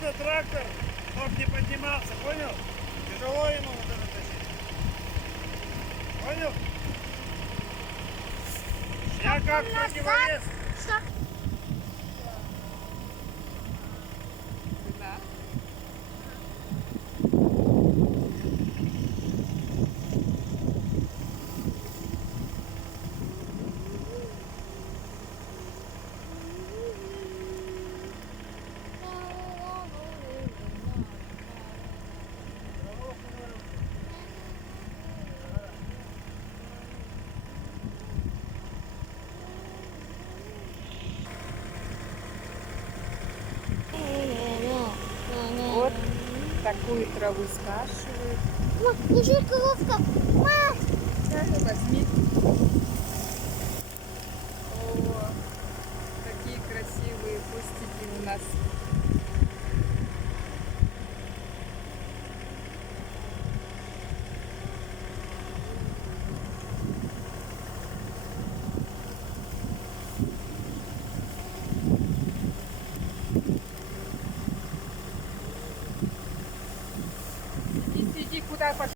что трактор, чтоб не поднимался, понял? Тяжело ему вот это тащить. Понял? Я как противовес. Да. Вот такую траву скашивают. Еще коровка. Мам! Возьми. О, какие красивые кустики у нас. Иди, куда пошел?